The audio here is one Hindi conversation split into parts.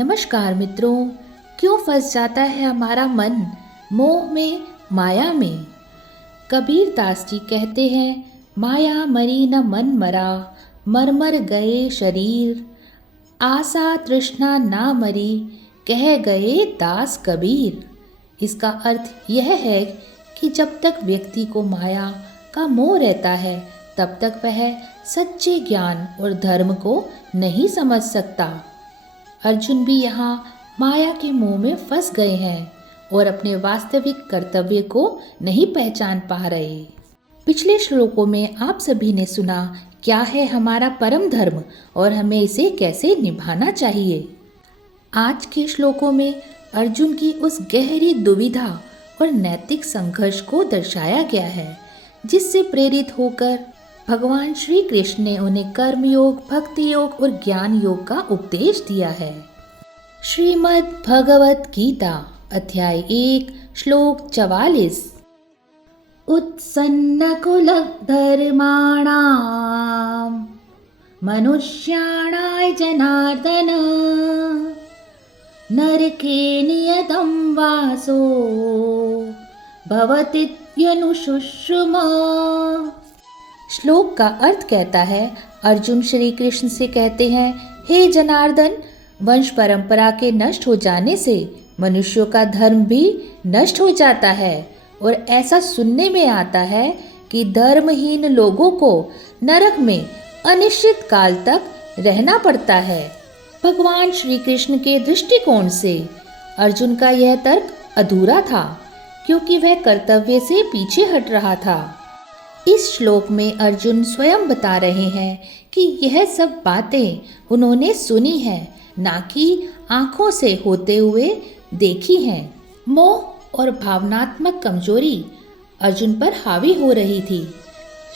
नमस्कार मित्रों। क्यों फंस जाता है हमारा मन मोह में, माया में। कबीर दास जी कहते हैं, माया मरी न मन मरा, मर मर गए शरीर। आशा तृष्णा ना मरी, कह गए दास कबीर। इसका अर्थ यह है कि जब तक व्यक्ति को माया का मोह रहता है तब तक वह सच्चे ज्ञान और धर्म को नहीं समझ सकता। अर्जुन भी यहाँ माया के मोह में फंस गए हैं और अपने वास्तविक कर्तव्य को नहीं पहचान पा रहे। पिछले श्लोकों में आप सभी ने सुना क्या है हमारा परम धर्म और हमें इसे कैसे निभाना चाहिए। आज के श्लोकों में अर्जुन की उस गहरी दुविधा और नैतिक संघर्ष को दर्शाया गया है, जिससे प्रेरित होकर भगवान श्री कृष्ण ने उन्हें कर्म योग, भक्ति योग और ज्ञान योग का उपदेश दिया है। श्रीमद् भगवत गीता अध्याय 1 श्लोक 44। उत्सन्न कुल धर्माणां मनुष्याणाय जनार्दन, नरके नियतं वासो भवतीत्यनुशुश्रुमा। श्लोक का अर्थ कहता है, अर्जुन श्री कृष्ण से कहते हैं, हे जनार्दन, वंश परंपरा के नष्ट हो जाने से मनुष्यों का धर्म भी नष्ट हो जाता है और ऐसा सुनने में आता है कि धर्महीन लोगों को नरक में अनिश्चित काल तक रहना पड़ता है। भगवान श्री कृष्ण के दृष्टिकोण से अर्जुन का यह तर्क अधूरा था, क्योंकि वह कर्तव्य से पीछे हट रहा था। इस श्लोक में अर्जुन स्वयं बता रहे हैं कि यह सब बातें उन्होंने सुनी है, ना कि आंखों से होते हुए देखी हैं। मोह और भावनात्मक कमजोरी अर्जुन पर हावी हो रही थी।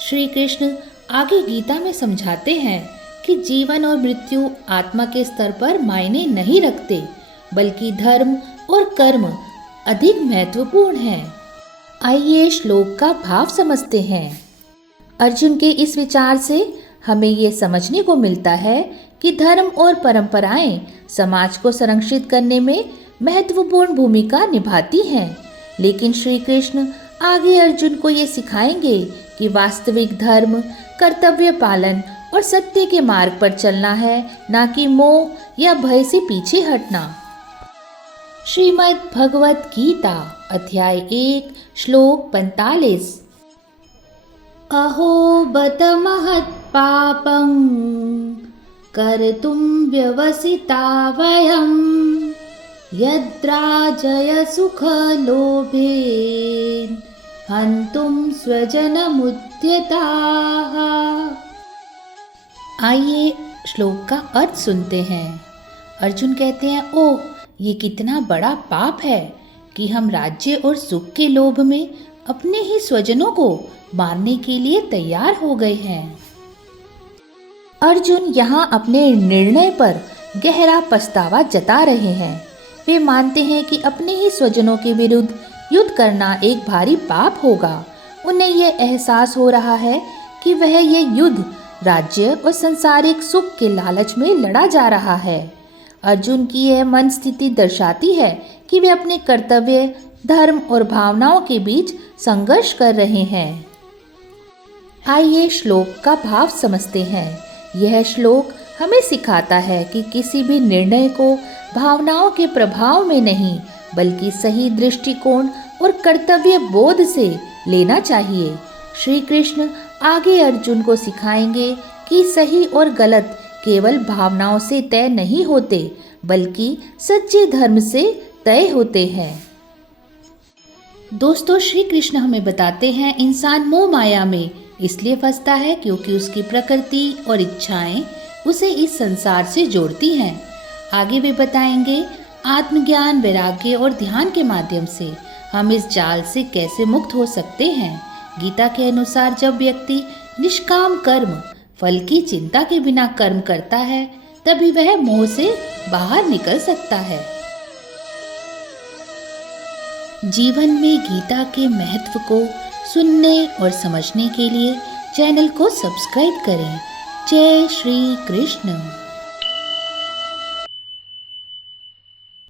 श्री कृष्ण आगे गीता में समझाते हैं कि जीवन और मृत्यु आत्मा के स्तर पर मायने नहीं रखते, बल्कि धर्म और कर्म अधिक महत्वपूर्ण हैं। आइए श्लोक का भाव समझते हैं। अर्जुन के इस विचार से हमें ये समझने को मिलता है कि धर्म और परंपराएं समाज को संरक्षित करने में महत्वपूर्ण भूमिका निभाती हैं, लेकिन श्री कृष्ण आगे अर्जुन को ये सिखाएंगे कि वास्तविक धर्म कर्तव्य पालन और सत्य के मार्ग पर चलना है, ना कि मोह या भय से पीछे हटना। श्रीमद् भगवत गीता अध्याय 1 श्लोक 45। अहो बत महत् पापं कर्तुं व्यवसिता वयं, यद्राजय सुख लोभेन हन्तुं स्वजनमुद्यताः। आइए श्लोक का अर्थ सुनते हैं। अर्जुन कहते हैं, ओह, ये कितना बड़ा पाप है कि हम राज्य और सुख के लोभ में अपने ही स्वजनों को मारने के लिए तैयार हो गए हैं। अर्जुन यहाँ अपने निर्णय पर गहरा पछतावा जता रहे हैं। वे मानते हैं कि अपने ही स्वजनों के विरुद्ध युद्ध करना एक भारी पाप होगा। उन्हें यह एहसास हो रहा है कि वह ये युद्ध राज्य और सांसारिक सुख के लालच में लड़ा जा रहा है। अर्जुन की यह मन स्थिति दर्शाती है कि वे अपने कर्तव्य, धर्म और भावनाओं के बीच संघर्ष कर रहे हैं। आइए श्लोक का भाव समझते हैं। यह श्लोक हमें सिखाता है कि किसी भी निर्णय को भावनाओं के प्रभाव में नहीं, बल्कि सही दृष्टिकोण और कर्तव्य बोध से लेना चाहिए। श्री कृष्ण आगे अर्जुन को सिखाएंगे कि सही और गलत केवल भावनाओं से तय नहीं होते, बल्कि सच्चे धर्म से तय होते हैं। दोस्तों, श्री कृष्ण हमें बताते हैं इंसान मोह माया में इसलिए फंसता है क्योंकि उसकी प्रकृति और इच्छाएं उसे इस संसार से जोड़ती हैं। आगे वे बताएंगे आत्मज्ञान, वैराग्य और ध्यान के माध्यम से हम इस जाल से कैसे मुक्त हो सकते हैं। गीता के अनुसार जब व्यक्ति निष्काम कर्म, फल की चिंता के बिना कर्म करता है, तभी वह मोह से बाहर निकल सकता है। जीवन में गीता के महत्व को सुनने और समझने के लिए चैनल को सब्सक्राइब करें। जय श्री कृष्ण।